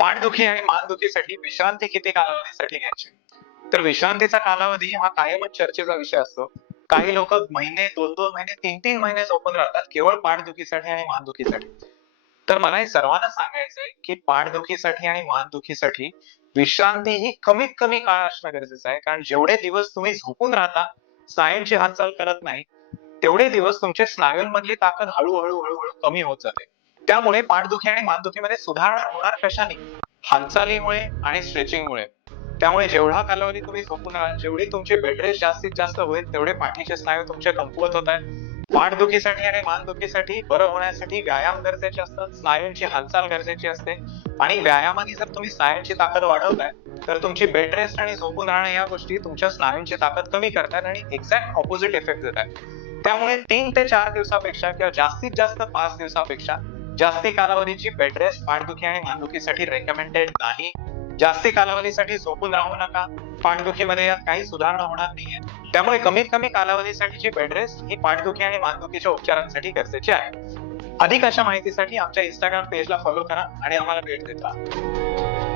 पाठदुखी आणि मानदुखीसाठी विश्रांती किती कालावधीसाठी घ्यायची? तर विश्रांतीचा कालावधी हा कायमच चर्चेचा विषय असतो. काही लोक महिने, 2-2 महिने, 3-3 महिने झोपून राहतात केवळ पाठदुखीसाठी आणि मानदुखीसाठी. तर मला हे सर्वांना सांगायचंय की पाठदुखीसाठी आणि मानदुखीसाठी विश्रांती ही कमीत कमी काळ असणं गरजेचं आहे. कारण जेवढे दिवस तुम्ही झोपून राहता, स्नायूंची हालचाल करत नाही, तेवढे दिवस तुमच्या स्नायूंमधली ताकद हळूहळू हळूहळू कमी होत जाते. त्यामुळे पाठदुखी आणि मानदुखीमध्ये सुधारणा होणार कशाने? हालचालीमुळे आणि स्ट्रेचिंगमुळे. त्यामुळे जेवढा कालावधी तुम्ही झोपून राहाल, जेवढी तुमची बेड रेस्ट जास्तीत जास्त होईल, तेवढे पाठीचे स्नायू तुमचे कमकुवत होत आहेत. पाठदुखीसाठी आणि मानदुखीसाठी बरं होण्यासाठी व्यायाम गरजेचे असतात, स्नायूंची हालचाल गरजेची असते आणि व्यायामाने जर तुम्ही स्नायूंची ताकद वाढवताय, तर तुमची बेड रेस्ट आणि झोपून राहणं या गोष्टी तुमच्या स्नायूंची ताकद कमी करतात आणि एक्झॅक्ट ऑपोझिट इफेक्ट देतात. त्यामुळे 3 ते 4 दिवसापेक्षा किंवा जास्तीत जास्त 5 दिवसापेक्षा जास्ती कालावधीची बेड रेस्ट पाठदुखी आणि मानदुखीसाठी रेकमेंडेड नाही. जास्ती कालावधीसाठी झोपून राहू नका. पाठदुखीमध्ये यात काही सुधारणा होणार नाहीये. त्यामुळे कमीत कमी कालावधीसाठीची बेड रेस्ट ही पाठदुखी आणि मानदुखीच्या उपचारांसाठी गरजेची आहे. अधिक अशा माहितीसाठी आमच्या Instagram पेजला फॉलो करा आणि आम्हाला भेट देत राहा.